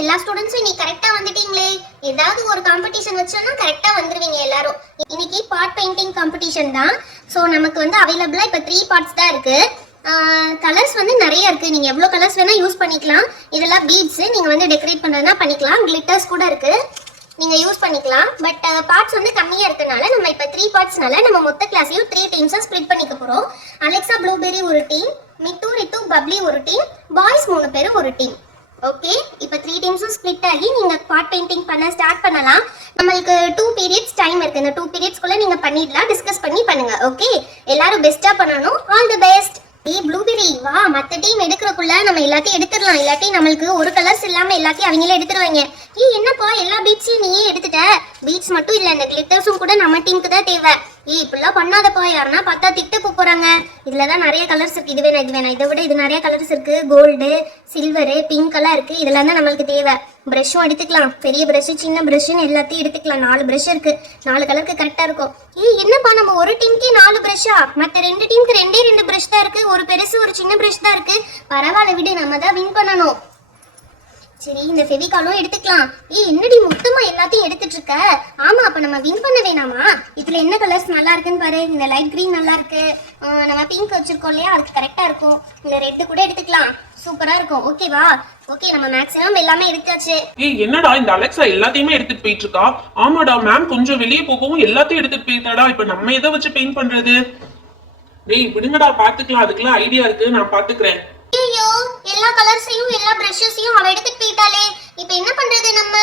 எல்லா ஸ்டூடெண்ட்ஸும் இன்னைக்கு கரெக்டா வந்துட்டீங்களே. ஏதாவது ஒரு காம்படிஷன் வச்சோம்னா கரெக்டா வந்துருவீங்க எல்லாரும். இன்னைக்கு பாட் பெயிண்டிங் காம்படிஷன் தான். ஸோ நமக்கு வந்து அவைலபிளா இப்போ 3 பார்ட்ஸ் தான் இருக்கு. கலர்ஸ் வந்து நிறைய இருக்கு. நீங்க எவ்வளவு கலர்ஸ் வேணா யூஸ் பண்ணிக்கலாம். இதெல்லாம் பீட்ஸ், நீங்க வந்து டெக்கரேட் பண்றதுனா பண்ணிக்கலாம். கிளிட்டர்ஸ் கூட இருக்கு, நீங்க யூஸ் பண்ணிக்கலாம். பட் பார்ட்ஸ் வந்து கம்மியா இருக்கனால நம்ம இப்போ 3 பார்ட்ஸ்னால நம்ம மொத்த கிளாஸையும் 3 டீம்ஸா ஸ்ப்ளிட் பண்ணிக்க போறோம். அலெக்சா ப்ளூபெரி ஒரு டீம், மிட்டு ரித்து பப்ளி ஒரு டீம், பாய்ஸ் 3 பேரும் ஒரு டீம். ஓகே, இப்போ 3 டீம்ஸும் ஸ்ப்ளிட் ஆகி நீங்க பாட் பெயிண்டிங் பண்ண ஸ்டார்ட் பண்ணலாம். நம்மளுக்கு 2 பீரியட்ஸ் டைம் இருக்கு. இந்த 2 பீரியட்ஸ்க்குள்ள நீங்க பண்ணிடலாம். டிஸ்கஸ் பண்ணி பண்ணுங்க. ஓகே, எல்லாரும் பெஸ்டா பண்ணணும். All the best. ப்ளூபெரி வா, மற்ற டீம் எடுக்கிறக்குள்ள நம்ம எல்லாத்தையும் எடுத்துடலாம். இல்லாட்டி நம்மளுக்கு ஒரு கலர்ஸ் இல்லாம எல்லாத்தையும் அவங்களே எடுத்துருவாங்க. என்னப்பா எல்லா பீட்ஸையும் நீயே எடுத்துட்ட? பீட்ஸ் மட்டும் இல்ல, இந்த கிளிட்டர்ஸும் கூட நம்ம டீமுக்கு தான் தேவை. இப்படிலாம் பண்ணாதப்பா, யாருன்னா பார்த்தா திட்டு போறாங்க. இதுலதான் நிறைய கலர்ஸ் இருக்கு. இது வேணா இது வேணா, இதை விட இது நிறைய கலர்ஸ் இருக்கு. கோல்டு, சில்வரு, பிங்க் எல்லாம் இருக்கு. இதெல்லாம் தான் நம்மளுக்கு தேவை. ப்ரஷும் எடுத்துக்கலாம். பெரிய ப்ரஷ், சின்ன ப்ரஷ்னு எல்லாத்தையும் எடுத்துக்கலாம். 4 ப்ரஷ் இருக்கு. 4 கலருக்கு கரெக்டா இருக்கும். என்னப்பா நம்ம ஒரு டீமுக்கே 4 ப்ரஷ்ஷா? மற்ற 2 டீமுக்கு 2 ப்ரஷ் தான் இருக்கு. ஒரு பெருசு ஒரு சின்ன ப்ரஷ் தான் இருக்கு. பரவாயில்ல விடு, நம்ம தான் வின் பண்ணணும். சரி, இந்த ஃபெவிகாலும் எடுத்துக்கலாம். என்னடி மொத்தமா எல்லாத்தையும் எடுத்துட்டு இருக்க? ஆமா, அப்ப நம்ம வின் பண்ண வேணாமா? இதுல என்ன கலர்ஸ் நல்லா இருக்குன்னு பாரு. இந்த லைட் கிரீன் நல்லா இருக்கு. நம்ம பிங்க் வச்சிருக்கோம் இல்லையா, அதுக்கு கரெக்டா இருக்கும். இந்த ரெட் கூட எடுத்துக்கலாம், சூப்பரா இருக்கும். ஓகேவா? ஓகே, நம்ம மேக்ஸிமம் எல்லாமே எடுத்தாச்சு. என்னடா இந்த அலெக்சா எல்லாத்தையுமே எடுத்துட்டு போயிட்டு இருக்கா? ஆமாடா மேம், கொஞ்சம் வெளியே போகவும் எல்லாத்தையும் எடுத்துட்டு போயிட்டாடா. இப்ப நம்ம எதை வச்சு பெயிண்ட் பண்றது? விடுங்கடா, பாத்துக்கலாம். அதுக்கெல்லாம் ஐடியா இருக்கு, நான் பாத்துக்கிறேன். ஐயோ, எல்லா கலர்ஸையும் எல்லா பிரஷஸையும் அவ எடுத்துட்டு போயிட்டாளே. இப்போ என்ன பண்றது நம்ம?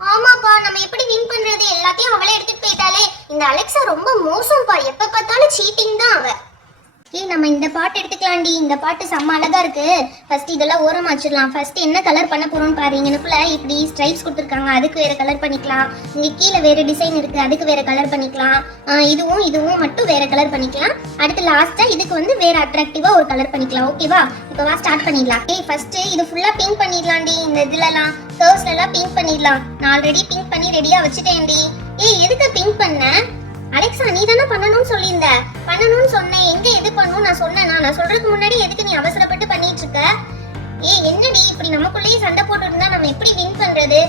ஆமாப்பா, நம்ம எப்படி வின் பண்றது? எல்லாத்தையும் அவளே எடுத்துட்டு போயிட்டாளே. இந்த அலெக்சா ரொம்ப மோசம்ப்பா. எப்ப பார்த்தாலும் சீட்டிங் தான் அவ. நம்ம இந்த பாட்டு எடுத்துக்கலாம்டி. இந்த பாட்டு செம்ம அழகா இருக்கு. ஃபர்ஸ்ட் இதெல்லாம் ஓரமா வச்சிடலாம். ஃபர்ஸ்ட் என்ன கலர் பண்ண போறோம்னு பாருங்க. எனக்குள்ள இப்படி ஸ்ட்ரைப்ஸ் கொடுத்துருக்காங்க, அதுக்கு வேற கலர் பண்ணிக்கலாம். இங்க கீழே வேற டிசைன் இருக்கு, அதுக்கு வேற கலர் பண்ணிக்கலாம். இதுவும் இதுவும் மட்டும் வேற கலர் பண்ணிக்கலாம். அடுத்து லாஸ்டா இதுக்கு வந்து வேற அட்ராக்டிவா ஒரு கலர் பண்ணிக்கலாம். ஓகேவா? இப்போ வா ஸ்டார்ட் பண்ணிடலாம். ஃபர்ஸ்ட் இது ஃபுல்லா பிங்க் பண்ணிடலாம்டி. இந்த இதுலலாம் கர்வ்ஸ்ல எல்லாம் பிங்க் பண்ணிடலாம். நான் ஆல்ரெடி பிங்க் பண்ணி ரெடியா வச்சுட்டேன்டி. எதுக்கு பிங்க் பண்ண? அலெக்சா, நீ தானே பண்ணணும்னு சொல்லியிருந்த. பண்ணணும்னு சொன்னேன். எங்க எது பண்ணணும் நான் சொன்னேனா? நான் சொல்றதுக்கு முன்னாடி எதுக்கு நீ அவசரப்பட்டு பண்ணிட்டு இருக்க? என்னடி இப்படி நமக்குள்ளேயே சண்டை போட்டு இருந்தா நம்ம எப்படி வின் பண்றது?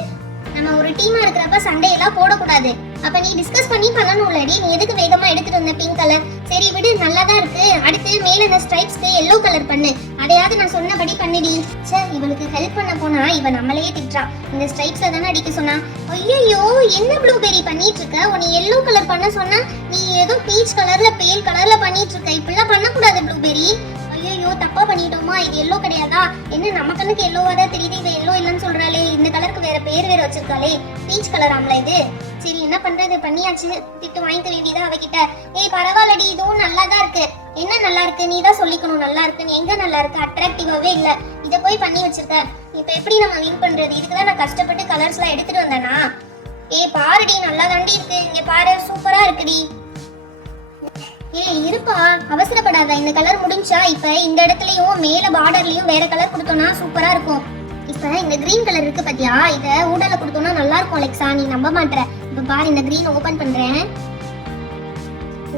நம்ம ஒரு டீமா இருக்கிறப்ப சண்டையெல்லாம் போடக்கூடாது. அப்ப நீ டிஸ்கஸ் பண்ணி பண்ணணும்லடி. நீ எதுக்கு வேகமா எடுத்துட்டு வந்த பிங்க் கலர்? சரி விடு, நல்லாதான் இருக்கு. அடுத்து மேல இந்த ஸ்ட்ரைப்ஸ்க்கு எல்லோ கலர் பண்ணு. அதையாவது நான் சொன்னபடி பண்ணிடி. இவளுக்கு ஹெல்ப் பண்ண போனா இவ நம்மளையே திட்டுறா. இந்த ஸ்ட்ரைப்ஸை தானே அடிக்க சொன்னா. ஐயோ, என்ன ப்ளூபெரி பண்ணிட்டு இருக்க? உன்னை எல்லோ கலர் பண்ண சொன்னா நீ ஏதோ பீச் கலர்ல பேல் கலர்ல பண்ணிட்டு இருக்க. இப்படிலாம் பண்ணக்கூடாது ப்ளூபெரி. ஐயோ, தப்பா பண்ணிட்டோமா? இது எல்லோ கிடையாதா? என்ன நம்ம கண்ணுக்கு எல்லோவா தான் தெரியுது. இவ எல்லோ இல்லைன்னு சொல்றாளே. இந்த கலருக்கு வேற பேர் வேற வச்சிருக்காளே. பீச் கலர் ஆம்ல இது. சரி, என்ன பண்றது? பண்ணியாச்சு. திட்டு வாங்கிக்க வேண்டியதா அவகிட்ட. பரவாயில்லடி, இதுவும் நல்லா தான் இருக்கு. என்ன நல்லா இருக்கு? நீ தான் சொல்லிக்கணும் நல்லா இருக்குன்னு. எங்க நல்லா இருக்கு? அட்ராக்டிவாவே இல்ல. இத போய் பண்ணி வச்சிருக்க. இப்ப எப்படி நம்ம வின் பண்றது? இதுக்குதான் நான் கஷ்டப்பட்டு கலர்ஸ் எல்லாம் எடுத்துட்டு வந்தேனா? பாருடி, நல்லா தாண்டி இருக்கு. இங்க பாரு, சூப்பரா இருக்குடி. இருப்பா, அவசரப்படாத. இந்த கலர் முடிஞ்சா இப்ப இந்த இடத்துலயும் மேல பார்டர்லயும் வேற கலர் கொடுத்தோம்னா சூப்பரா இருக்கும். இப்ப இந்த கிரீன் கலர் இருக்கு பாத்தியா, இத ஊடால கொடுத்தோம்னா நல்லா இருக்கும். அலெக்சா, நீ நம்ப மாட்டற. இப்ப பாரு, இந்த கிரீன் ஓபன் பண்றேன்.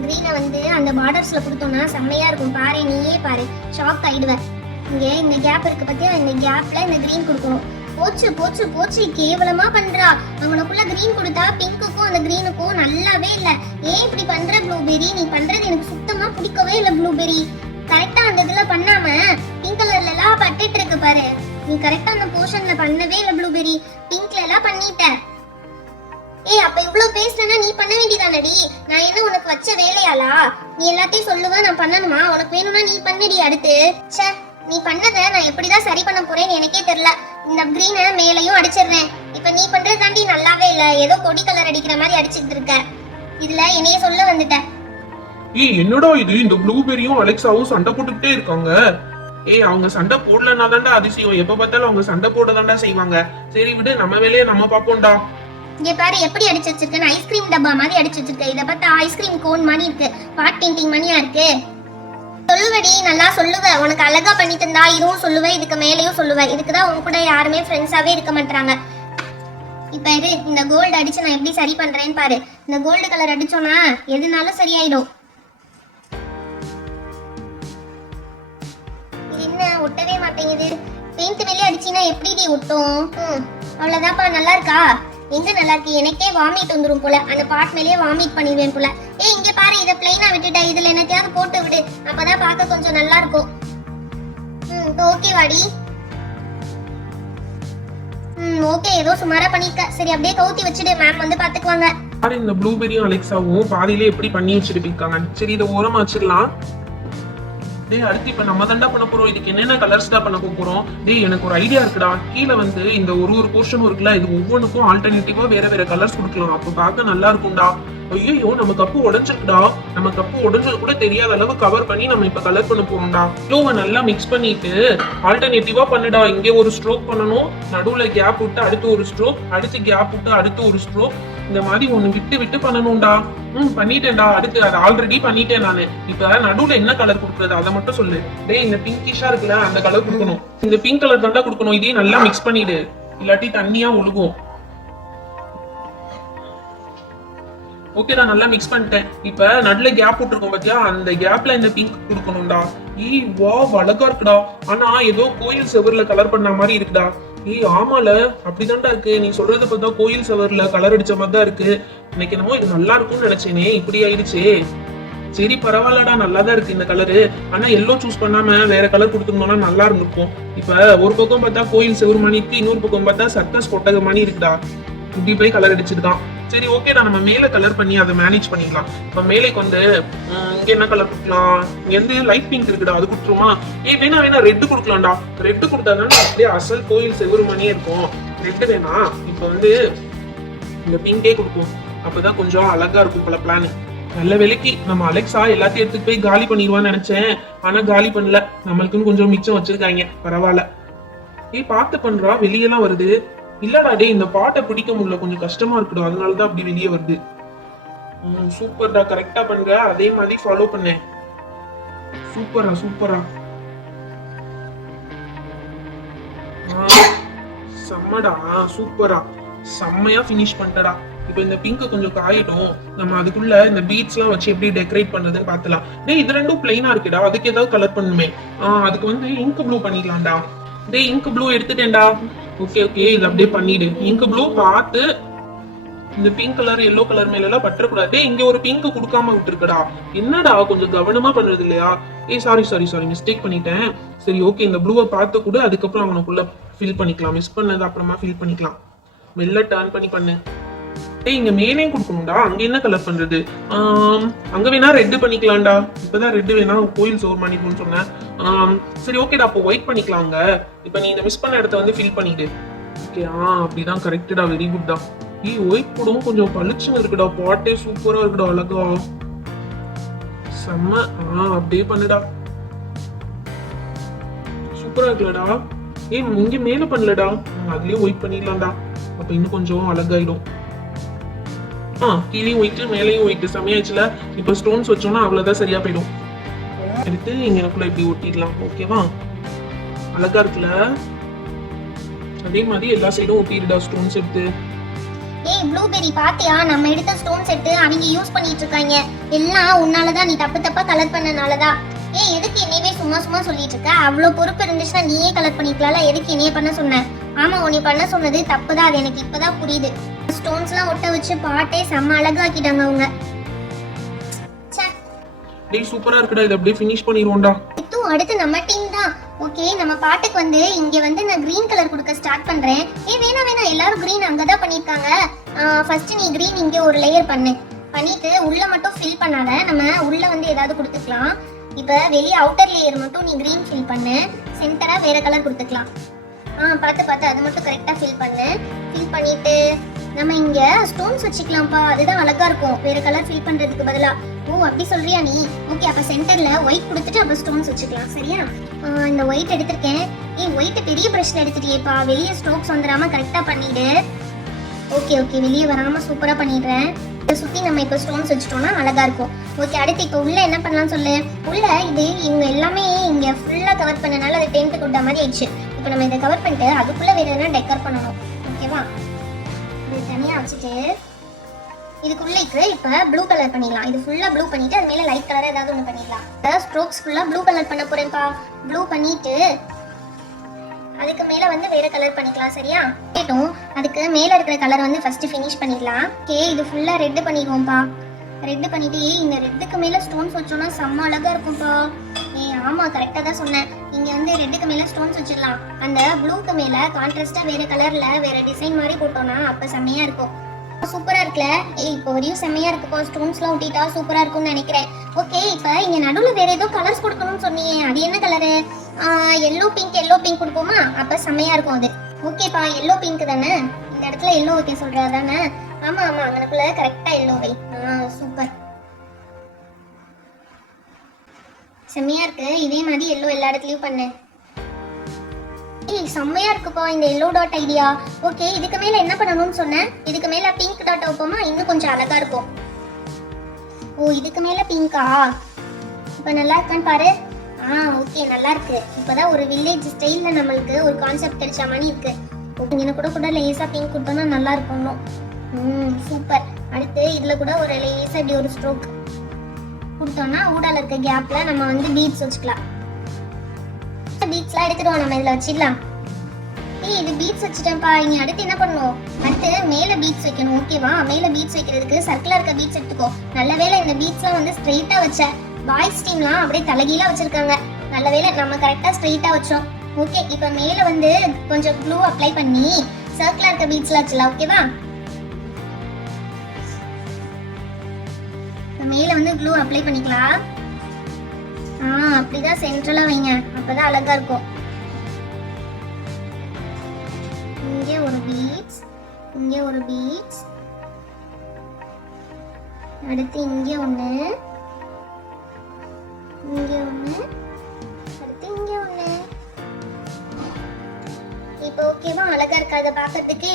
கிரீனை வந்து அந்த பார்டர்ஸ்ல கொடுத்தோம்னா செம்மையா இருக்கும். பாரு, நீயே பாரு, ஷாக் ஆயிடுவ. இங்க இந்த கேப் இருக்கு பாத்தியா, இந்த கேப்ல இந்த கிரீன் கொடுக்கணும். போச்சு போச்சு போச்சு, கேவலமா பண்றா. அவனுக்குள்ள கிரீன் கொடுத்தா பிங்க்குக்கும் அந்த கிரீனுக்கும் நல்லாவே இல்ல. இப்படி பண்ற ப்ளூபெரி? நீ பண்றது எனக்கு சுத்தமா பிடிக்கவே இல்ல ப்ளூபெரி. கரெக்டா அந்த இதுல பண்ணாம பிங்க் கலர்ல எல்லாம் பட்டுட்டு இருக்கு பாரு. நீ கரெக்டா அந்த போர்ஷன்ல பண்ணவே இல்ல ப்ளூபெரி. பிங்க்ல எல்லாம் பண்ணிட்ட. அப்ப இவ்வளவு பேசுனா நீ பண்ண வேண்டியதானடி. நான் என்ன உனக்கு வச்ச வேலையாளா? நீ எல்லாத்தையும் சொல்லுவ, நான் பண்ணணுமா? உனக்கு வேணும்னா நீ பண்ணடி. அடுத்து நீ பண்ணத நான் எப்படிதான் சரி பண்ண போறேன்னு எனக்கே தெரியல. இந்த கிரீனை மேலையும் அடிச்சிடுறேன். இப்ப நீ பண்றது தாண்டி நல்லாவே இல்ல. ஏதோ கொடி கலர் அடிக்கிற மாதிரி அடிச்சுட்டு இருக்க. இதுல என்னைய சொல்ல வந்துட்ட. என்னடா இது? இந்த ப்ளூபெரியும் அலெக்சாவும் சண்டை போட்டுக்கிட்டே இருக்காங்க. அவங்க சண்டை போடலன்னா தாண்டா அதிசயம். எப்ப பார்த்தாலும் அவங்க சண்டை போட தாண்டா செய்வாங்க. சரி விடு, நம்ம வேலையை நம்ம பாப்போம்டா. இங்க பாரு, எப்படி அடிச்சு வச்சிருக்கேன். ஐஸ்கிரீம் டப்பா மாதிரி அடிச்சு வச்சிருக்கேன். இத பார்த்தா ஐஸ்கிரீம் கோன் மாதிரி இருக்கு. பாட் பெயிண்டிங் மணியா இருக்கு. சொல்லுவடி, நல்லா சொல்லுவ. உனக்கு அழகா பண்ணி தந்தா இதுவும் சொல்லுவேன், இதுக்கு மேலேயும் சொல்லுவேன். இதுக்குதான் உங்க கூட யாருமே ஃப்ரெண்ட்ஸாவே இருக்க மாட்டாங்க. இப்ப இரு, இந்த கோல்டு அடிச்சு நான் எப்படி சரி பண்றேன்னு பாரு. இந்த கோல்டு கலர் அடிச்சோம்னா எதுனாலும் சரியாயிடும். என்ன ஒட்டவே மாட்டேங்குது? பெயிண்ட் வெளியே அடிச்சினா எப்படி ஒட்டும்? அவ்வளவுதான்ப்பா. நல்லா இருக்கா? எங்க நல்லா இருக்கு? எனக்கே வாமிட் வந்துரும் போல. அந்த பாட் மேலேயே வாமிட் பண்ணிடுவேன் போல. இங்க பாரு, இதை பிளைனா விட்டுட்டா, இதுல என்னத்தையாவது போட்டு விடு, அப்பதான் பார்க்க கொஞ்சம் நல்லா இருக்கும். ஓகே வாடி. ஓகே, ஏதோ சுமாரா பண்ணிருக்க. சரி, அப்படியே கவுத்தி வச்சுடு, மேம் வந்து பாத்துக்குவாங்க. பாரு, இந்த ப்ளூபெரியும் அலெக்சாவும் பாதியிலே எப்படி பண்ணி வச்சிருக்காங்க. சரி, இதை ஓரமா வச்சிடலாம். டேய், அடுத்து இப்ப நம்ம தாண்டா பண்ண போறோம். இதுக்கு என்னென்ன கலர்ஸ் தான் பண்ண போறோம்? டேய், எனக்கு ஒரு ஐடியா இருக்குடா. கீழே வந்து இந்த ஒரு போர்ஷன் இருக்குல்ல, இது ஒவ்வொன்றுக்கும் ஆல்டர்னேட்டிவா வேற கலர்ஸ் கொடுக்கலாம். அப்ப பார்க்க நல்லா இருக்கும்டா. ஐயோ, நம்ம கப்பு உடைஞ்சிருக்குடா. நம்ம கப்பு உடைஞ்சது கூட தெரியாத அளவு கவர் பண்ணி நம்ம இப்ப கலர் பண்ண போறோம்டா. ப்ளூவை நல்லா மிக்ஸ் பண்ணிட்டு ஆல்டர்னேட்டிவா பண்ணுடா. இங்கே ஒரு ஸ்ட்ரோக் பண்ணணும், நடுவுல கேப் விட்டு அடுத்து ஒரு ஸ்ட்ரோக், அடுத்து கேப் விட்டு அடுத்து ஒரு ஸ்ட்ரோக், இந்த மாதிரி ஒண்ணு விட்டு விட்டு பண்ணணும்டா. பண்ணிட்டேன்டா. அடுத்து அதை ஆல்ரெடி பண்ணிட்டேன் நானு. இப்ப நடுவுல என்ன கலர் கொடுக்குறது அதை மட்டும் சொல்லு. டேய், இந்த பிங்கிஷா இருக்குல்ல, அந்த கலர் கொடுக்கணும். இந்த பிங்க் கலர் தாண்டா கொடுக்கணும். இதையும் நல்லா மிக்ஸ் பண்ணிடு, இல்லாட்டி தண்ணியா ஒழுகும். ஓகேடா, நல்லா மிக்ஸ் பண்ணிட்டேன். இப்ப நடுல கேப் விட்டுருக்கோம் பாத்தியா, அந்த கேப்ல இந்த பிங்க் கொடுக்கணும்டா. வா, அழகா இருக்குடா. ஆனா ஏதோ கோயில் செவர்ல கலர் பண்ண மாதிரி இருக்குடா. ஆமால, அப்படிதான்டா இருக்கு. நீ சொல்றத பார்த்தா கோயில் செவர்ல கலர் அடிச்ச மாதிரி தான் இருக்கு. எனக்கு என்னமோ இது நல்லா இருக்கும்னு நினைச்சேனே, இப்படி ஆயிடுச்சு. சரி, பரவாயில்லடா, நல்லாதான் இருக்கு இந்த கலரு. ஆனா எல்லோ சூஸ் பண்ணாம வேற கலர் கொடுத்துருந்தோம்னா நல்லா இருந்திருக்கும். இப்ப ஒரு பக்கம் பார்த்தா கோயில் செவர் மணி இருக்கு, இன்னொரு பக்கம் பார்த்தா சர்க்கஸ் கொட்டக மணி இருக்குடா. இப்படி போய் கலர் அடிச்சிருக்கான். சரி, ஓகேடா, நம்ம மேல கலர் பண்ணி அதை மேனேஜ் பண்ணிக்கலாம். இப்ப மேலேக்கு வந்து இங்க என்ன கலர் கொடுக்கலாம்? இங்க வந்து லைட் பிங்க் இருக்குடா, அது கொடுத்துருமா? வேணா ரெட் கொடுக்கலாம்டா. ரெட் கொடுத்தாதானே அப்படியே அசல் கோயில் செவ்வறு மணியே இருக்கும். ரெட் வேணா, இப்ப வந்து இந்த பிங்கே கொடுப்போம். அப்பதான் கொஞ்சம் அழகா இருக்கும் போல பிளான். நல்ல வேலைக்கு நம்ம அலெக்சா எல்லாத்தையும் எடுத்துட்டு போய் காலி பண்ணிடுவான்னு நினைச்சேன். ஆனா காலி பண்ணல, நம்மளுக்குன்னு கொஞ்சம் மிச்சம் வச்சிருக்காங்க. பரவாயில்ல. பார்த்து பண்றா, வெளியெல்லாம் வருது. இல்லடா டே, இந்த பாட்டை பிடிக்க முடியல, கொஞ்சம் கஷ்டமா இருக்குடா, அதனாலதான் அப்படி வெளியே வருது. சூப்பர்டா, கரெக்டா பண்ற. அதே மாதிரி ஃபாலோ பண்ணேன். சூப்பரா. செம்மடா, சூப்பரா, செம்மையா பினிஷ் பண்ணிட்டடா. இப்ப இந்த பிங்க் கொஞ்சம் காயட்டும். நம்ம அதுக்குள்ள இந்த பீட்ஸ் எல்லாம் வச்சு எப்படி டெக்கரேட் பண்றதுன்னு பாத்துலாம். டேய், இது ரெண்டும் பிளைனா இருக்குடா, அதுக்கு ஏதாவது கலர் பண்ணுமே. அதுக்கு வந்து இங்க் ப்ளூ பண்ணிக்கலாம்டா. டேய், இங்க் ப்ளூ எடுத்துட்டேன்டா. ஓகே, இது அப்படியே பண்ணிடு. இங்க் ப்ளூ பார்த்து இந்த பிங்க் கலர் எல்லோ கலர் மேல எல்லாம் பற்றக்கூடாது. இங்க ஒரு பிங்க் கொடுக்காம விட்டுருக்கடா. என்னடா, கொஞ்சம் கவனமா பண்றது இல்லையா? சாரி, மிஸ்டேக் பண்ணிட்டேன். சரி, ஓகே, இந்த ப்ளூவை பார்த்து கூட அதுக்கப்புறம் அவனுக்குள்ள ஃபில் பண்ணிக்கலாம். மிஸ் பண்ணது அப்புறமா ஃபில் பண்ணிக்கலாம். மெல்ல டர்ன் பண்ணு. இங்க மேலே கொடுக்கணும்டா. அங்க என்ன கலர் பண்றது? அங்க வேணா ரெட் பண்ணிக்கலாம்டா. இப்பதான் ரெட் வேணா கோயில் சோர் பண்ணிக்கணும்னு சொன்னேன். சரி, ஓகேடா, அப்போ ஒயிட் பண்ணிக்கலாங்க. இப்ப நீ இந்த மிஸ் பண்ண இடத்த வந்து ஃபில் பண்ணிடு. ஓகே, அப்படிதான் கரெக்டா. வெரி குட் தான். ஒயிட் போடவும் கொஞ்சம் பளிச்சுன்னு இருக்குடா. பாட்டே சூப்பரா இருக்குடா, அழகா செம்ம. அப்படியே பண்ணுடா. சூப்பரா இருக்குல்லடா. இங்க மேல பண்ணலடா, அதுலயும் ஒயிட் பண்ணிடலாம்டா. அப்ப இன்னும் கொஞ்சம் அழகாயிடும். கீழே ஒயிட்டு மேலேயும் ஒயிட்டு செமையாச்சுல. இப்ப ஸ்டோன்ஸ் வச்சோம்னா அவ்வளவுதான், சரியா போயிடும். எடுத்து இங்க எனக்குள்ள இப்படி ஒட்டிடலாம். ஓகேவா? அழகா இருக்குல்ல? அதே மாதிரி எல்லா சைடும் ஒட்டிடுடா ஸ்டோன்ஸ் எடுத்து. ப்ளூபெரி பாத்தியா, நம்ம எடுத்த ஸ்டோன்ஸ் எடுத்து அவங்க யூஸ் பண்ணிட்டு இருக்காங்க. எல்லாம் உன்னாலதான், நீ தப்பா கலர் பண்ணனாலதான். எதுக்கு என்னையவே சும்மா சொல்லிட்டு இருக்க? அவ்வளவு பொறுப்பு இருந்துச்சுன்னா நீயே கலர் பண்ணிக்கலாம்ல. எதுக்கு என்னைய பண்ண சொன்ன? ஆமா, உன்னை பண்ண சொன்னது தப்புதான். அது எனக்கு இப்பதான் புரியுது. ஸ்டோன்ஸ் எல்லாம் ஒட்ட வச்சு பாட்டே செம்ம அழகாக்கிட்டாங்க அவங்க. டேய், சூப்பரா இருக்குடா. இத அப்படியே ஃபினிஷ் பண்ணிடுவோம்டா. அடுத்து நம்ம டீம் தான். ஓகே, நம்ம பாட்டுக்கு வந்து இங்க வந்து நான் கிரீன் கலர் கொடுக்க ஸ்டார்ட் பண்றேன். வேணா எல்லாரும் கிரீன் அங்கதான் பண்ணிருக்காங்க. ஃபர்ஸ்ட் நீ கிரீன் இங்க ஒரு லேயர் பண்ணிட்டு உள்ள மட்டும் ஃபில் பண்ணாத. நம்ம உள்ள வந்து ஏதாவது கொடுத்துக்கலாம். இப்ப வெளிய அவுட்டர் லேயர் மட்டும் நீ கிரீன் ஃபில் பண்ணு. சென்டரா வேற கலர் கொடுத்துக்கலாம். பார்த்து அது மட்டும் கரெக்டா ஃபில் பண்ணிட்டு நம்ம இங்க ஸ்டோன்ஸ் வச்சுக்கலாம்ப்பா. அதுதான் அழகா இருக்கும், வேற கலர் ஃபில் பண்றதுக்கு பதிலா. அப்படி சொல்றியா நீ? ஓகே, அப்ப சென்டர்ல ஒயிட் கொடுத்துட்டு அப்ப ஸ்டோன்ஸ் வச்சுக்கலாம். சரியா? இந்த ஒயிட் எடுத்திருக்கேன். ஒயிட் பெரிய பிரஷ்ல எடுத்துட்டியேப்பா. வெளியே ஸ்ட்ரோக்ஸ் வந்துடாம கரெக்டா பண்ணிடு. ஓகே, வெளியே வராம சூப்பரா பண்ணிடுறேன். இதை சுத்தி நம்ம இப்ப ஸ்டோன்ஸ் வச்சுட்டோம்னா அழகா இருக்கும். ஓகே, அடுத்து இப்ப உள்ள என்ன பண்ணலாம் சொல்லு. உள்ள இது இவங்க எல்லாமே இங்க ஃபுல்லா கவர் பண்ணனால அது டென்ட் கொட்ட மாதிரி ஆயிடுச்சு. இப்ப நம்ம இதை கவர் பண்ணிட்டு அதுக்குள்ள வேற எதனா டெக்கர் பண்ணணும். ஓகேவா? இது தனியா வச்சுட்டு இதுக்குள்ள இப்ப ப்ளூ கலர் பண்ணிடலாம். இது ஃபுல்லா ப்ளூ பண்ணிட்டு அது மேல லைட் கலர் ஏதாவது ஒன்று பண்ணிடலாம். ஸ்ட்ரோக்ஸ் ஃபுல்லா ப்ளூ கலர் பண்ண போறேன்ப்பா. ப்ளூ பண்ணிட்டு அதுக்கு மேல வந்து வேற கலர் பண்ணிக்கலாம் சரியா? கேட்டும் அதுக்கு மேல இருக்கிற கலர் வந்து ஃபர்ஸ்ட் ஃபினிஷ் பண்ணிடலாம். ஓகே இது ஃபுல்லா ரெட் பண்ணிடுவோம்ப்பா. ரெட் பண்ணிட்டு இந்த ரெட்டுக்கு மேல ஸ்டோன்ஸ் வச்சோம்னா செம்ம அழகா இருக்கும்ப்பா. ஆமா கரெக்டா தான் சொன்னேன். இங்க வந்து ரெட்டுக்கு மேல ஸ்டோன்ஸ் வச்சிடலாம். அந்த ப்ளூக்கு மேல கான்ட்ராஸ்டா வேற கலர்ல வேற டிசைன் மாதிரி போட்டோம்னா அப்ப செம்மையா இருக்கும். சூப்பரா இருக்குல்ல? இப்போ வரையும் செம்மையா இருக்குப்பா. ஸ்டோன்ஸ்லாம் ஒட்டிட்டா சூப்பரா இருக்கும்னு நினைக்கிறேன். ஓகே இப்போ இங்க நடுவுல வேற ஏதோ கலர்ஸ் கொடுக்கணும்னு சொன்னீங்க. அது என்ன கலரு? எல்லோ பிங்க் கொடுப்போமா? அப்ப செம்மையா இருக்கும் அது. ஓகேப்பா எல்லோ பிங்க் தானே? இந்த இடத்துல எல்லோ வைக்க சொல்றா தானே? ஆமா ஆமா அங்கனக்குள்ள கரெக்டா எல்லோ வை. சூப்பர் செம்மையா இருக்கு. இதே மாதிரி எல்லோ எல்லா இடத்துலயும் பண்ணு. செம்மையா இருக்குப்பா இந்த எல்லோ டாட் ஐடியா. ஓகே இதுக்கு மேல என்ன பண்ணணும்னு சொன்னேன்? இதுக்கு மேல பிங்க் டாட் வைப்போமா? இன்னும் கொஞ்சம் அழகா இருக்கும். ஓ இதுக்கு மேல பிங்கா? இப்ப நல்லா இருக்கான்னு பாரு. ஓகே நல்லா இருக்கு. இப்பதான் ஒரு வில்லேஜ் ஸ்டைல்ல நம்மளுக்கு ஒரு கான்செப்ட் கிடைச்ச மாதிரி இருக்கு. இங்க கூட லேசா பிங்க் கொடுத்தோம்னா நல்லா இருக்கும். சூப்பர். அடுத்து இதுல கூட ஒரு லேசா இப்படி ஒரு ஸ்ட்ரோக் கொடுத்தோம்னா ஊடால இருக்க கேப்ல நம்ம வந்து பீட்ஸ் வச்சுக்கலாம். பீட்ஸ்லாம் எடுத்துடுவோம் நம்ம இதுல வச்சிடலாம். இது பீட்ஸ் வச்சுட்டேன்ப்பா. இனி அடுத்து என்ன பண்ணணும்? அடுத்து மேல பீட்ஸ் வைக்கணும். ஓகேவா? மேல பீட்ஸ் வைக்கிறதுக்கு சர்க்கிளா இருக்க பீட்ஸ் எடுத்துக்கோ. நல்ல வேளை இந்த பீட்ஸ்லாம் வந்து ஸ்ட்ரெயிட்டா வச்ச. பாய்ஸ் டீம்லாம் அப்படியே தலைகீழா வச்சிருக்காங்க. நல்ல வேளை நம்ம கரெக்டா ஸ்ட்ரெயிட்டா வச்சோம். ஓகே இப்போ மேல வந்து கொஞ்சம் க்ளூ அப்ளை பண்ணி சர்க்கிளா இருக்க பீட்ஸ்லாம் வச்சலாம். ஓகேவா? மேல வந்து க்ளூ அப்ளை பண்ணிக்கலாம். அப்படிதான் சென்ட்ரலா வைங்க. அப்பதான் அழகா இருக்கும். இங்கே ஒரு பீட்ஸ், இங்கே ஒரு பீட்ஸ், அடுத்து இங்கே ஒண்ணு, இங்கே ஒண்ணு, அடுத்து இங்கே ஒண்ணு. இப்போ ஓகேவா? அழகா இருக்கா இத பார்க்கிறதுக்கு?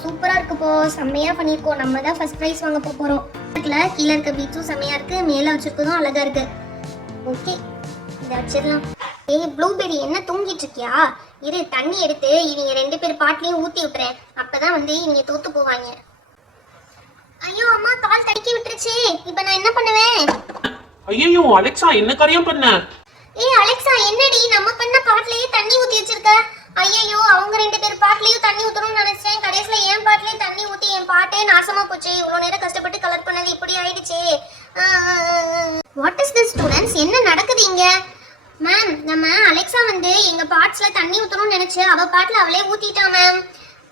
சூப்பரா இருக்குப்போ. செம்மையா பண்ணிருக்கோம். நம்ம தான் ஃபர்ஸ்ட் பிரைஸ் வாங்க போறோம். கீழே இருக்க பீட்ஸும் செம்மையா இருக்கு. மேல வச்சிருக்கதும் அழகா இருக்கு. ஓகே இத வச்சிடலாம். ப்ளூபெரி என்ன தூங்கிட்டு இருக்கியா? இரு தண்ணி எடுத்து இவங்க 2 பேர் பாட்லயும் ஊத்தி விட்டுறேன். அப்பதான் வந்து இவங்க தோத்து போவாங்க. ஐயோ அம்மா கால் தடுக்கி விட்டுருச்சு. இப்ப நான் என்ன பண்ணுவேன்? ஐயோ அலெக்சா என்ன காரியம் பண்ண? அலெக்சா என்னடி நம்ம பண்ண பாட்லயே தண்ணி ஊத்தி வச்சிருக்க? ஐயோ அவங்க 2 பேர் பாட்லயும் தண்ணி ஊத்தணும்னு நினைச்சேன். கடைசில என் பாட்லயே தண்ணி ஊத்தி என் பாட்டே நாசமா போச்சு. இவ்வளவு நேரம் கஷ்டப்பட்டு கலர் பண்ணது இப்படி ஆயிடுச்சே. What is this students? என்ன நடக்குது இங்க? மேம் நம்ம அலெக்சா வந்து எங்க பாட்ஸ்ல தண்ணி ஊத்தணும்னு நினைச்சு அவ பாட்ல அவளே ஊத்திட்டா ma'am.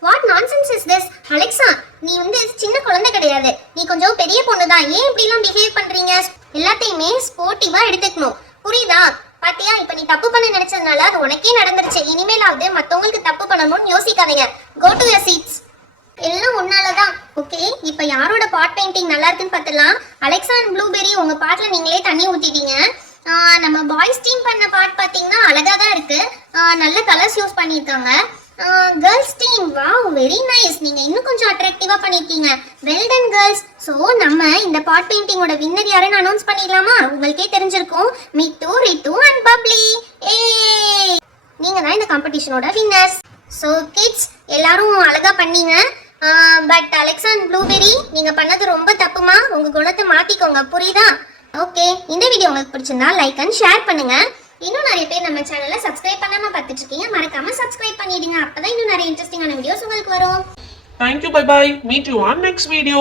What nonsense is this? Alexa நீ வந்து சின்ன குழந்தை கிடையாது. நீ கொஞ்சம் பெரிய பொண்ணு தான். ஏன் இப்படி எல்லாம் பிஹேவ் பண்றீங்க? எல்லாத்தையுமே ஸ்போர்ட்டிவா எடுத்துக்கணும். புரியுதா? பாத்தியா இப்ப நீ தப்பு பண்ண நினைச்சதுனால அது உனக்கே நடந்துருச்சு. இனிமேலாவது மத்தவங்களுக்கு தப்பு பண்ணணும்னு யோசிக்காதீங்க. Go to your seats. எல்லாம் உன்னாலதான். ஓகே இப்ப யாரோட பாட் பெயிண்டிங் நல்லா இருக்குன்னு பார்த்துலாம். அலெக்சா அண்ட் ப்ளூபெரி உங்க பாட்ல நீங்களே தண்ணி ஊத்திட்டீங்க. நம்ம பாய்ஸ் டீம் பண்ண பாட் பாத்தீங்கன்னா அழகா தான் இருக்கு. நல்ல கலர்ஸ் யூஸ் பண்ணிருக்காங்க. Girls team wow very nice. நீங்க இன்னும் கொஞ்சம் அட்ராக்டிவா பண்ணிருக்கீங்க. Well done girls. சோ நம்ம இந்த பாட் பெயிண்டிங்கோட வின்னர் யாருன்னு அனௌன்ஸ் பண்ணிடலாமா? உங்களுக்கே தெரிஞ்சிருக்கும். மிட்டு, ரித்து அண்ட் பப்ளி. நீங்க தான் இந்த காம்படிஷனோட வின்னர்ஸ். சோ கிட்ஸ் எல்லாரும் அழகா பண்ணீங்க. பட் அலெக்சா அண்ட் ப்ளூபெரி நீங்க பண்ணது ரொம்ப தப்புமா. உங்க குணத்தை மாத்திக்கோங்க. புரியுதா? ஓகே இந்த வீடியோ உங்களுக்கு பிடிச்சிருந்தா லைக் அண்ட் ஷேர் பண்ணுங்க. இன்னும் நிறைய பேர் நம்ம சேனலை சப்ஸ்கிரைப் பண்ணாம பார்த்துட்டு இருக்கீங்க. மறக்காம சப்ஸ்கிரைப் பண்ணிடுங்க. அப்பதான் இன்னும் நிறைய இன்ட்ரெஸ்டிங்கான வீடியோஸ் உங்களுக்கு வரும். Thank you. Bye bye. Meet you on next video.